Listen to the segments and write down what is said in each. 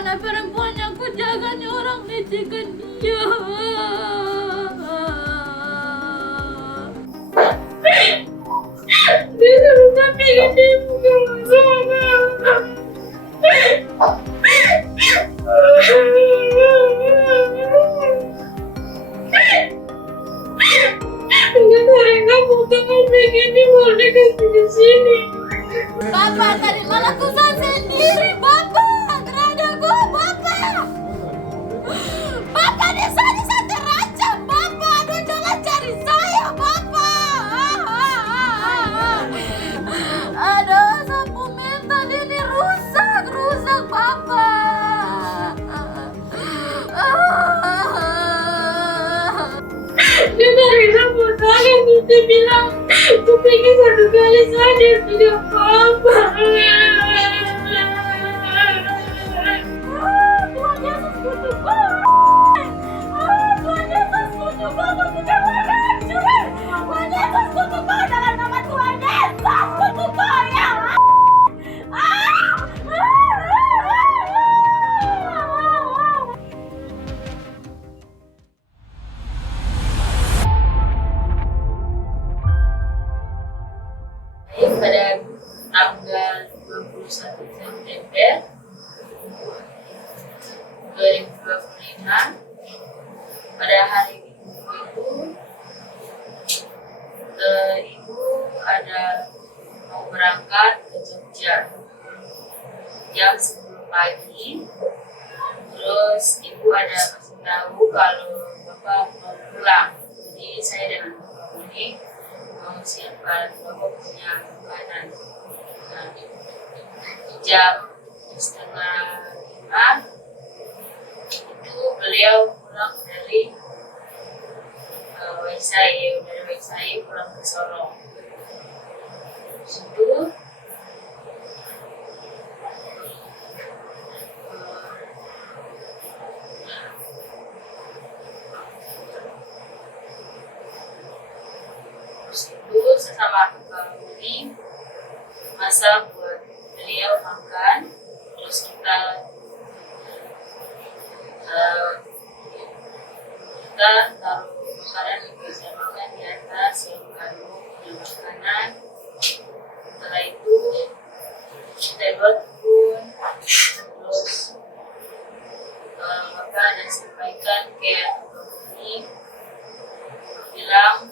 anak perempuan yang ku jaga nih orang lecehkan dia. Dia terus sampai gini bukan sana. Dengan mereka bukan begini mau dikasih di sini. Bapak tadi malah kusah sendiri, Bapak. Terada gua, Bapak. Bapak di sana saya terancam, Bapak. Aduh, jangan cari saya, Bapak. Aduh, sapu mental ini rusak, Bapak. Dia dari sapu tangan, dia bilang, aku pengen satu kali saja tidak apa-apa. Tuhan Yesus kutuk banget. Tuhan Yesus kutuk banget, bukan orang cuy. Tuhan Yesus kutuk banget dalam nama Tuhan Yesus kutuk banget. Pada tanggal 21 September 2025 pada hari Minggu itu ibu ada mau berangkat ke Jogja jam 10 pagi. Terus ibu ada kasih tahu kalau bapak mau pulang, jadi saya dengan bapak ini mau siapkan bapak punya makanan. Nah, jam 4:30 itu beliau pulang dari Waisai pulang ke Solo. Situ sesama kami masak buat beliau makan. Terus kita taruh makanan di meja makan di atas, yang taruh punya makanan. Setelah itu kita buat pun terus bapak ada sampaikan kayak ini bilang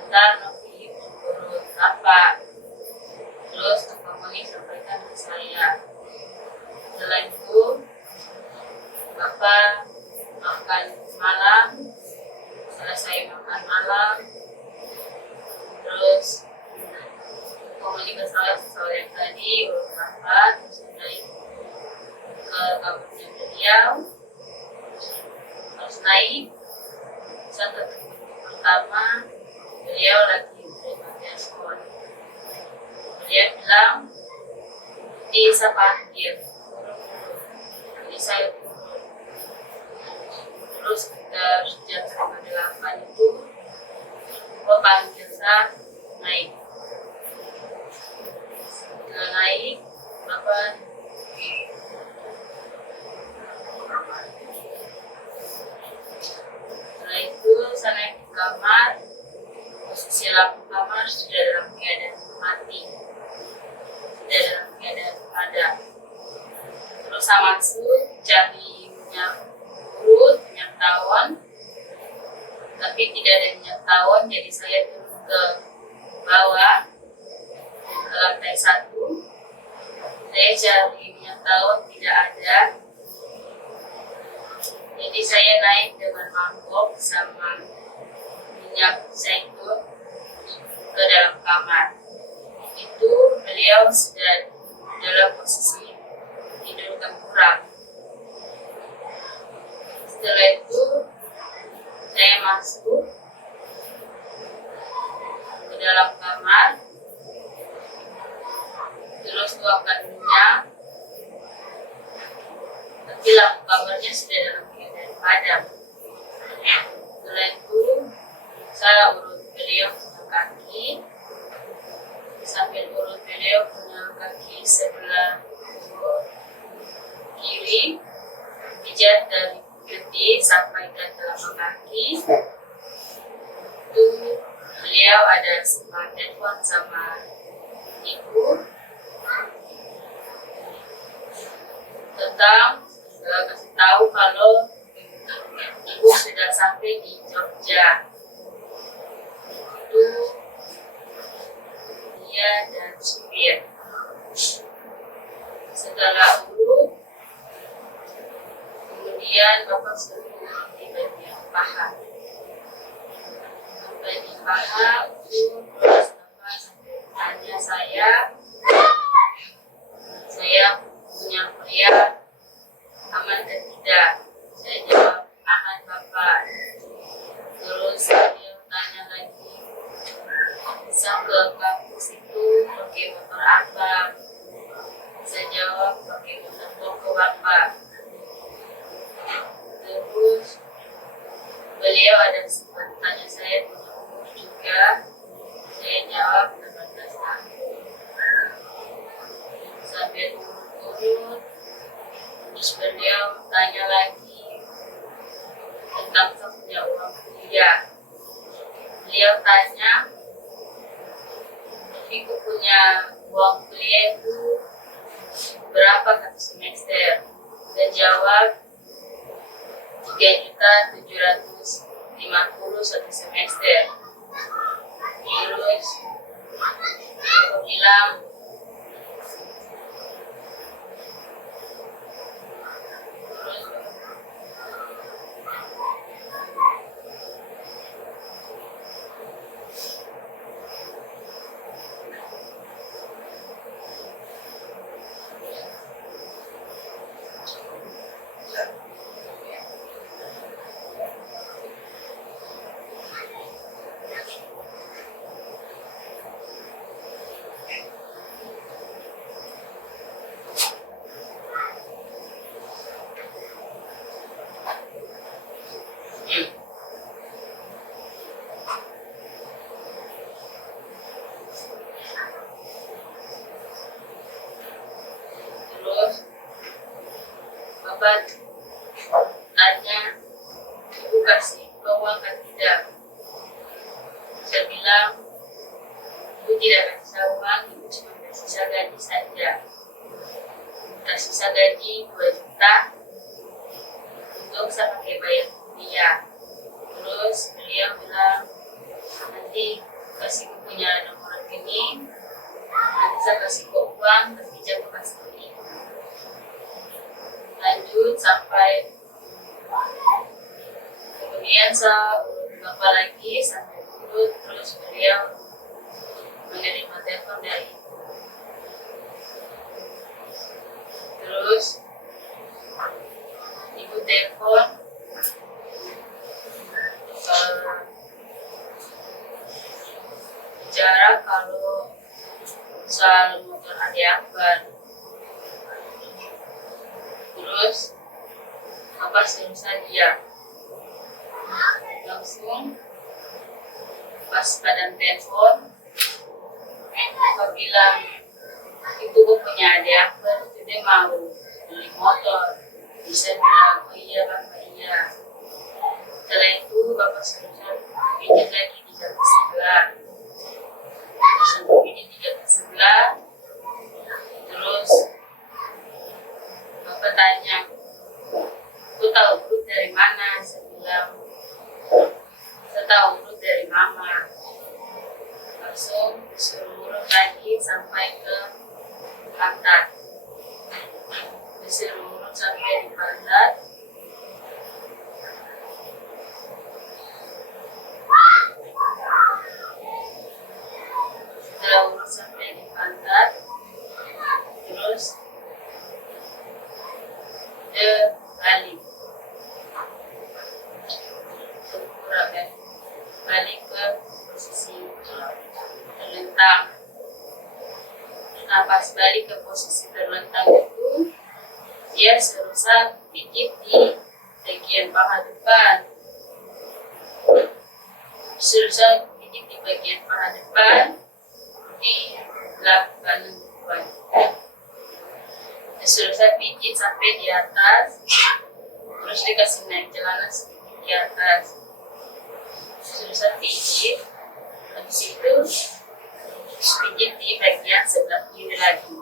bentar nanti urut apa. Terus bapak ini sampaikan ke saya. Setelah itu bapak makan malam, selesai makan malam, terus komunikasi soal yang tadi urut bapak, terus naik ke kamarnya beliau, terus naik satu pertama beliau lagi terima telepon. Beliau bilang di siapa dia, jadi saya turun. Terus kita jam 8 itu panggil saya naik. Setelah naik bapak setelah itu saya naik ke kamar. Posisi lampu kamar sudah dalam keadaan mati, sudah dalam keadaan padam. Terus saya masuk cari minyak urut, minyak tawon, tapi tidak ada minyak tawon, jadi saya turun ke bawah ke lantai 1. Saya cari minyak tawon, tidak ada. Jadi saya naik dengan mangkok sama minyak zaitun ke dalam kamar. Itu beliau sudah dalam posisi tidur tengkurap. Setelah itu saya masuk ke dalam kamar, terus tuangkan minyak, tapi lampu kamarnya sudah dalam keadaan padam. Setelah itu saya urut beliau punya kaki, sambil urut beliau punya kaki sebelah kiri sampai ke telapak kaki. Itu beliau ada sempat telepon sama ibu tentang kasih tahu kalau ibu sudah sampai di Jogja. Itu dia dan supir. Setelah urut, kemudian bapak suruh di bagian paha. Sampai di paha, terus bapak sampai tanya saya punya pria aman dan tidak. Saya jawab aman bapak. Terus dia tanya lagi, bisa ke kampus itu pakai motor apa? Saya jawab pakai motor toko bapak. Terus beliau ada sempat tanya saya punya umur juga. Saya jawab 18 tahun. Sambil urut-urut, terus beliau tanya lagi tentang saya punya uang kuliah. Beliau tanya, Viku punya uang kuliah itu berapa satu semester? Saya jawab 3.750.000 satu semester. Terus aku bilang, terus bapak tanya, ibu kasih uang kan tidak? Saya bilang, ibu tidak kasih uang, ibu cuma kasih sisa gaji saja. Kasih sisa gaji 2 juta untuk saya pakai bayar kuliah. Terus beliau bilang, nanti kasih punya nomor rekening, nanti saya kasih ke uang, tapi jangan kasih ke ibu. Lanjut sampai kemudian saya urut bapak lagi sampai urut, terus beliau menerima telepon dari ibu. Terus ibu telepon bicara kalau soal motor Adi Akbar. Terus bapak suruh dia langsung pas padam telepon, bapak bilang itu gue punya Adi Akbar, itu dia mau beli motor. Bisa bilang, oh iya bapak iya. Setelah itu bapak suruh pijat lagi 3 ke sebelah. Sampai pijat 3 ke sebelah. Terus bapak tanya, aku tahu urut dari mana? Saya bilang, saya tahu urut dari mama. Langsung disuruh urut lagi sampai ke pantat. Disuruh urut sampai di pantat. Setelah urut sampai di pantat, terus dia balik balik ke posisi terlentang. Nah pas balik ke posisi terlentang itu, dia serusak pijit di bagian paha depan. Serusak pijit di bagian paha depan di belakang kanan depan. Serusak pijit sampai di atas terus dikasih naik celana sedikit di atas. Selesai pijit, habis itu pijit di bagian sebelah kiri lagi.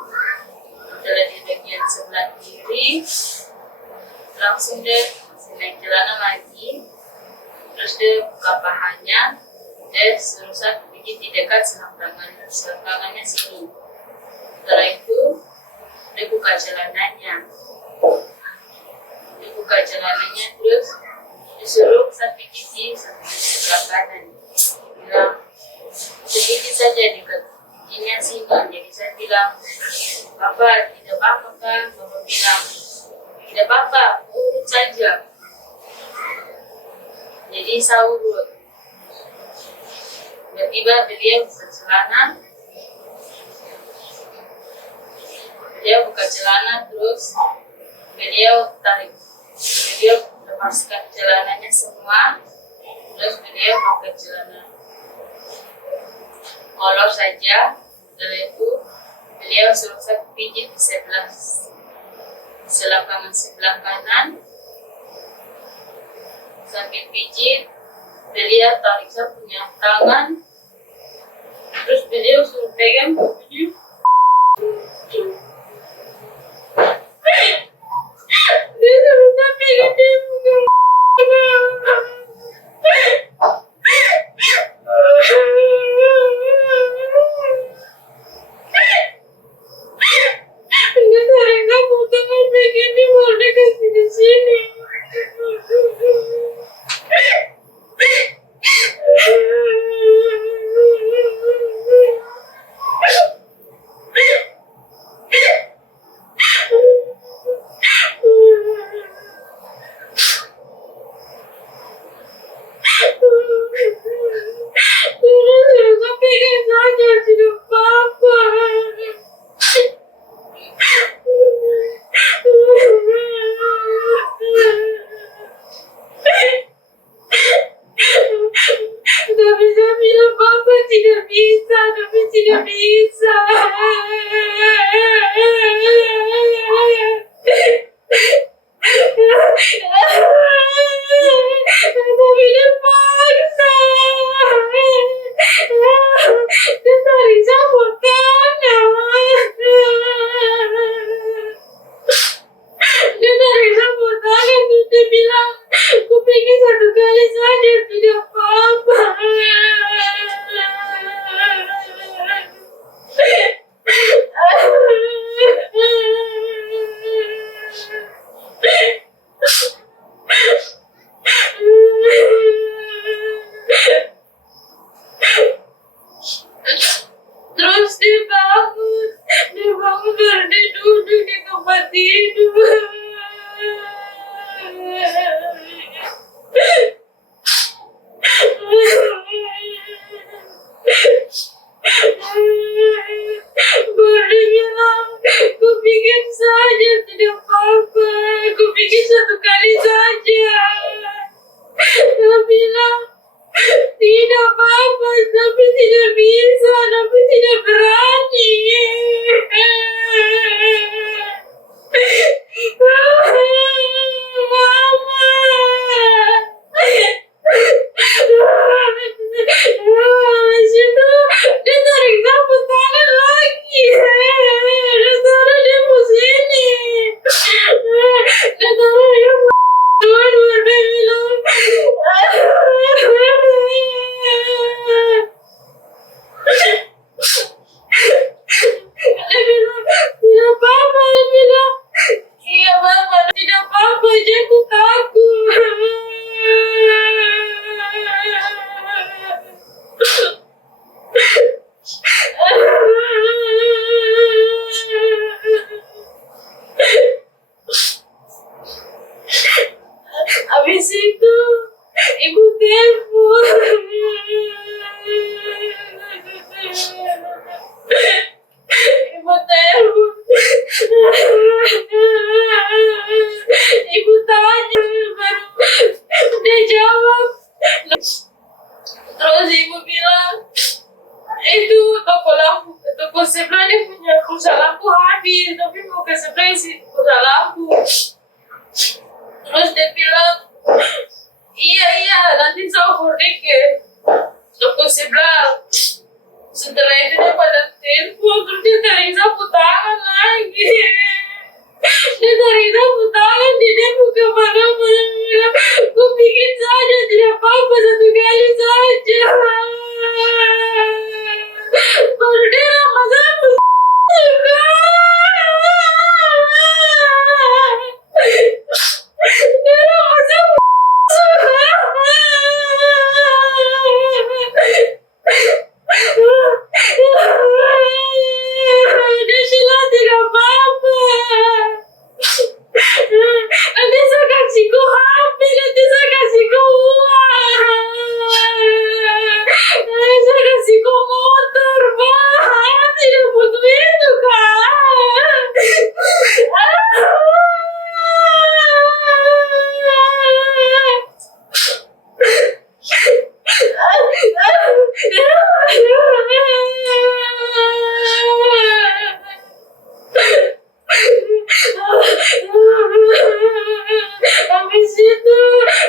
Setelah di bagian sebelah kiri, langsung deh kasih naik celana lagi, terus dia buka pahanya, dia selesai pijit di dekat selangkangannya sini. Setelah itu dia buka celananya, terus disuruh saya pijit di sebelah kanan. Bilang sedikit saja dekat giginya sini. Jadi saya bilang, Bapak tidak apa-apa kan? Bapak bilang tidak apa-apa, urut saja. Jadi saya urut. Tiba-tiba beliau buka celana, terus beliau lepaskan celananya semua, terus beliau pakai celana kolor saja. Setelah itu beliau suruh saya pijit di selangkangan sebelah kanan. Sambil pijit, beliau tarik saya punya tangan, terus beliau suruh pegang beliau. Dia suruh saya pegang dia bukan. Dia tarik kamu tangan begini, mau dikasih di sini. Tidak bisa. Tapi dia paksa. Dia tarik sama kanan. Dia tarik sama tangan, terus dia bilang, aku pengen satu kali saja, tidak apa-apa. Terus dia bangun baru dia duduk di tempat tidur. Baru dia bilang, aku bikin saja, tidak apa-apa, aku bikin satu kali saja. Dia bilang, tidak apa-apa, tapi tidak bisa, tapi tidak berani. apa-apa, satu kali saja. Baru dia lama sama dia lama sama dia bilang tidak apa-apa. Nanti saya kasih kau HP, nanti saya kasih kau uang, nanti saya kasih kau motor, Pak. Tidak butuh itu, Kak. Habis itu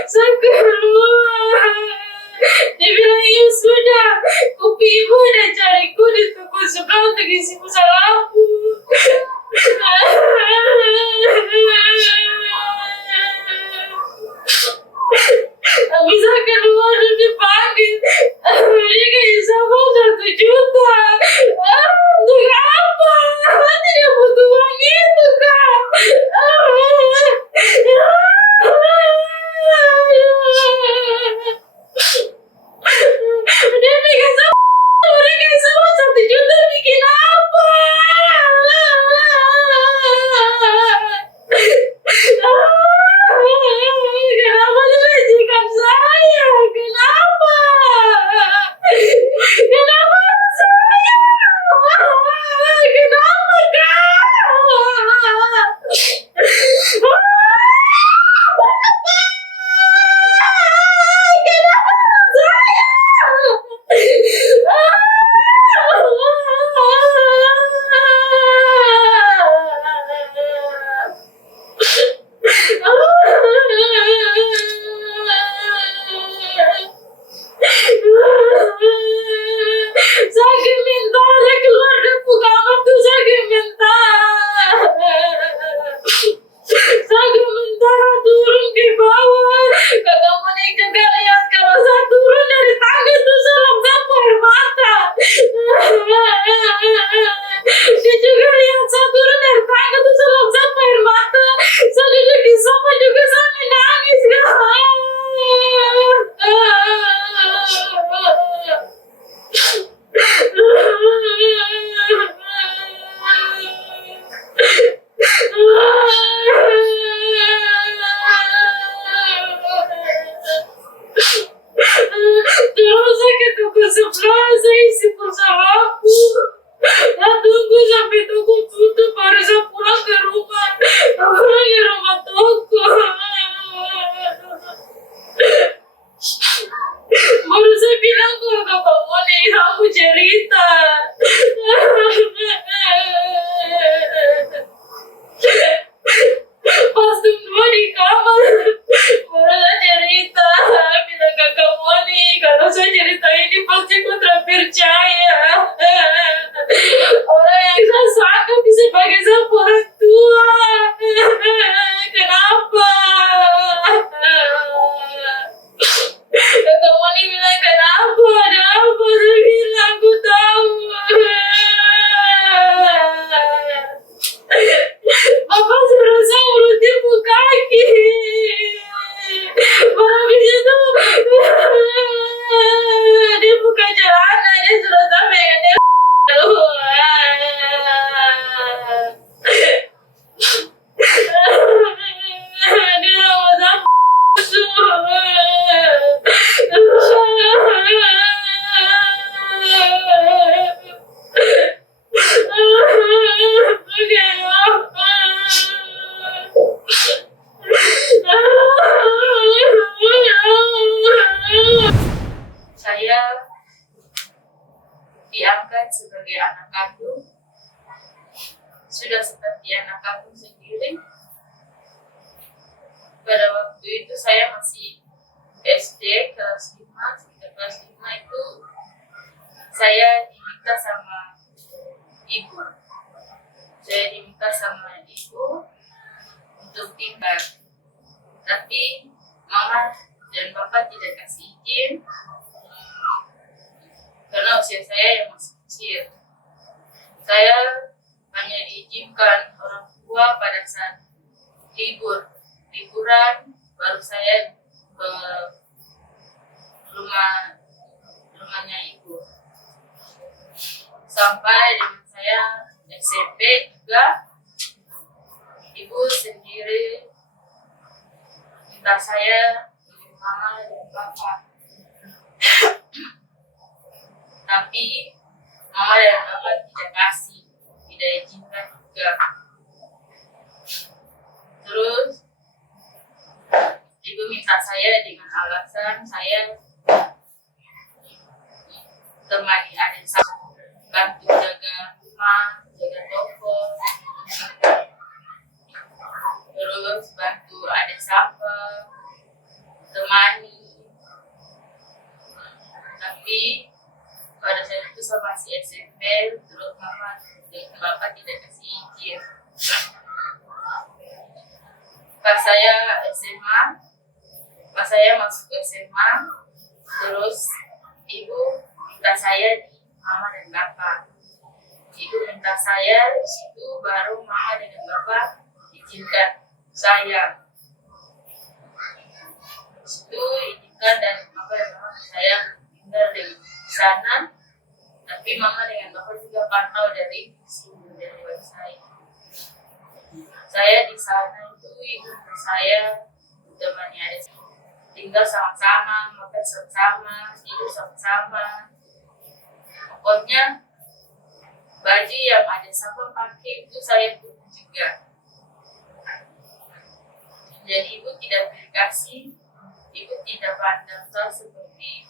saya keluar. Dia bilang, ya sudah, kopi ibu udah cariku di toko sebelah untuk isi pulsa lampu. Habis saya keluar dan dipanggil, dia kasih sama 1 juta. Untuk apa? Tidak butuh uang itu, Kak. Udah kasih sama 1 juta bikin apa? Kenapa dilecehkan saya? Kenapa? Kenapa saya? Kenapa, Kak? Sakit minta, dia keluar dari kamar tuh sakit minta. Sakit minta turun ke bawah. Kakak Monik juga lihat kalau saya turun dari tangga tuh salam sapu air mata. Dia juga lihat saya turun dari tangga tuh salam sapu air mata. Saya duduk di sofa juga sambil nangis. Terus saya ke toko sebelah, saya isi pulsa lampu. Saya tunggu sampai toko tutup, baru saya pulang ke rumah. Pulang ke rumah toko. Baru saya bilang kalau Kakak Monik, aku cerita. Pas tunggu di kamar, baru saya cerita. Bilang Kakak Monik, kalau saya cerita ini pasti kau tak percaya. Orang yang saya sangka bisa pakai sama orang tua. Kenapa? Kakak Monik bilang, kenapa? Ada apa? Saya bilang, aku tahu. Bapak suruh saya urutin kaki. Baru habis itu dia buka jalanan, dia suruh saya pegang dia. Dia lama sama saya diangkat sebagai anak kandung, sudah seperti anak kandung sendiri. Pada waktu itu saya masih SD kelas 5, sekitar kelas 5 itu saya diminta sama ibu. Saya diminta sama ibu untuk tinggal. Tapi mama dan bapak tidak kasih izin karena usia saya yang masih kecil. Saya hanya diizinkan orang tua pada saat liburan baru saya ke rumahnya ibu. Sampai dengan saya SMP juga ibu sendiri minta saya dengan mama dan bapak. Tapi mama dan bapak tidak kasih, tidak izinkan juga. Terus ibu minta saya dengan alasan saya temani adik saya, bantu jaga rumah, jaga toko, terus bantu adik saya, temani. Tapi pada saat itu saya masih SMP, terus mama dan bapak tidak kasih izin. Pas saya masuk SMA, terus ibu minta saya di mama dan bapak. Ibu minta saya di situ, baru mama dan bapak izinkan saya. Di situ izinkan dan bapak dan mama saya tinggal di sana. Tapi mama dengan bapak juga pantau dari sini, dari website. Saya di sana itu ibu saya temannya adik tinggal sama-sama, makan sama-sama, tidur sama-sama. Pokoknya baju yang ada sama pakai itu saya punya juga. Jadi ibu tidak dikasih, ibu tidak pandang saya seperti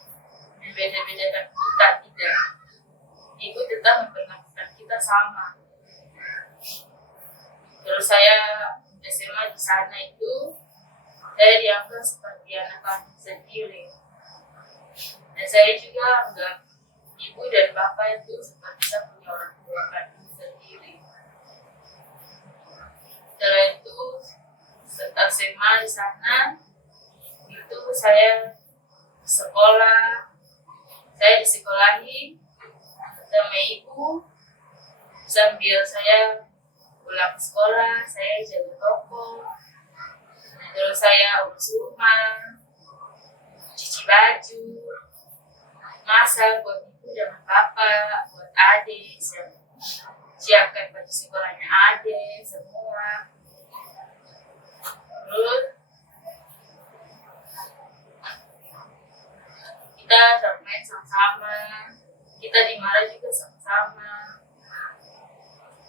berbeda-bedakan kita, tidak. Ibu tetap memperlakukan kita sama. Terus saya SMA di sana itu saya dianggap seperti anak kandung sendiri. Dan saya juga anggap ibu dan bapak itu seperti saya punya orang tua kandung sendiri. Setelah itu, setelah SMA di sana, itu saya sekolah. Saya disekolahi sama ibu sambil saya pulang sekolah, saya jaga toko. Terus saya urus rumah, cuci baju, masak buat ibu dan bapak, buat adik, siapkan baju sekolahnya adik, semua. Terus kita bermain sama-sama, kita dimarah juga sama-sama.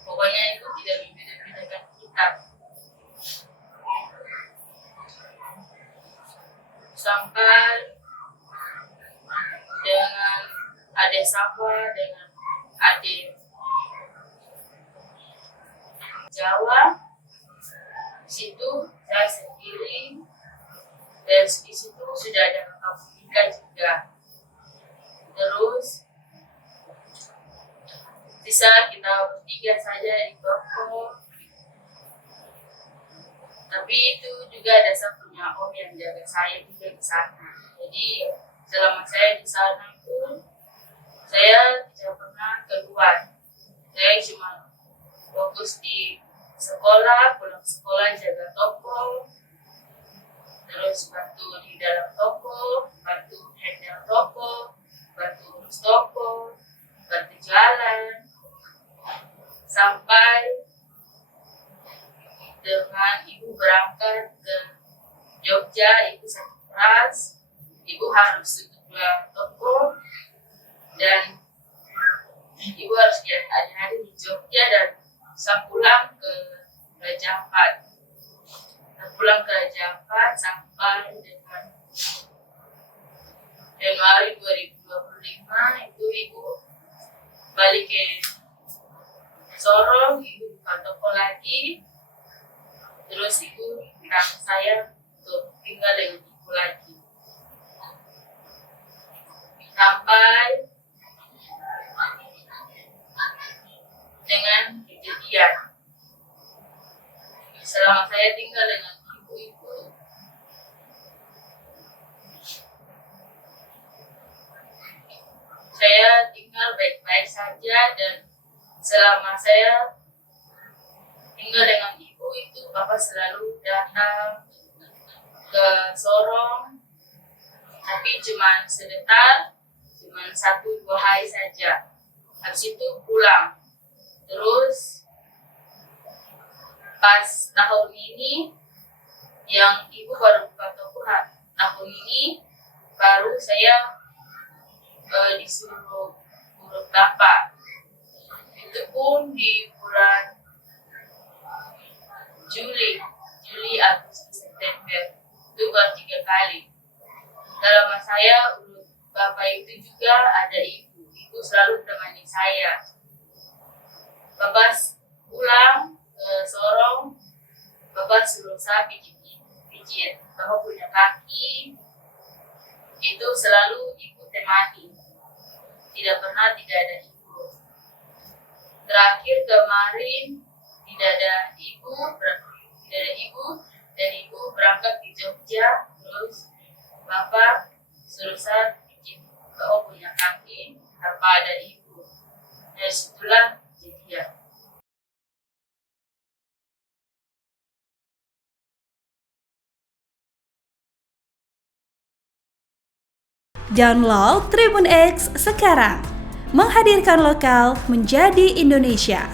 Pokoknya itu tidak membeda-bedakan kita. Sampai dengan adik Safa, dengan adik Jawa, di situ saya sendiri, dan di situ sudah ada kakak nikah juga. Terus bisa kita bertiga saja di toko. Tapi itu juga ada satunya om yang jaga saya juga di sana. Jadi selama saya di sana itu saya tidak pernah keluar. Saya cuma fokus di sekolah, pulang sekolah jaga toko, terus bantu di dalam toko, bantu handle toko, bantu urus toko, bantu jualan, sampai dengan ibu berangkat ke Jogja, ibu sakit keras, ibu harus tutup dua toko, dan ibu harus ada di Jogja dan saya pulang ke Raja Ampat. Pulang ke Raja Ampat sampai dengan Januari 2025 itu ibu balik ke Sorong, ibu buka toko lagi. Terus ibu minta saya untuk tinggal dengan ibu lagi. Sampai dengan kejadian. Selama saya tinggal dengan ibu-ibu, saya tinggal baik-baik saja, dan selama saya tinggal dengan ibu itu Bapak selalu datang ke Sorong, tapi cuma sebentar, cuma 1-2 hari saja. Habis itu pulang. Terus pas tahun ini yang ibu baru buka toko, tahun ini baru saya disuruh urut Bapak. Itu pun di bulan Juli, Agustus, September. Itu baru 3 kali. Dalam masa saya urut Bapak itu juga ada ibu. Ibu selalu temani saya. Bapak pulang ke Sorong, Bapak suruh saya pijit. Bapak punya kaki, itu selalu ibu temani. Tidak pernah tidak ada ibu. Terakhir kemarin tidak ada ibu, dan ibu berangkat di Jogja. Terus Bapak suruh saya pijit. Bapak punya kaki tanpa ada ibu. Dari situlah kejadian. Download Tribun X sekarang, menghadirkan lokal menjadi Indonesia.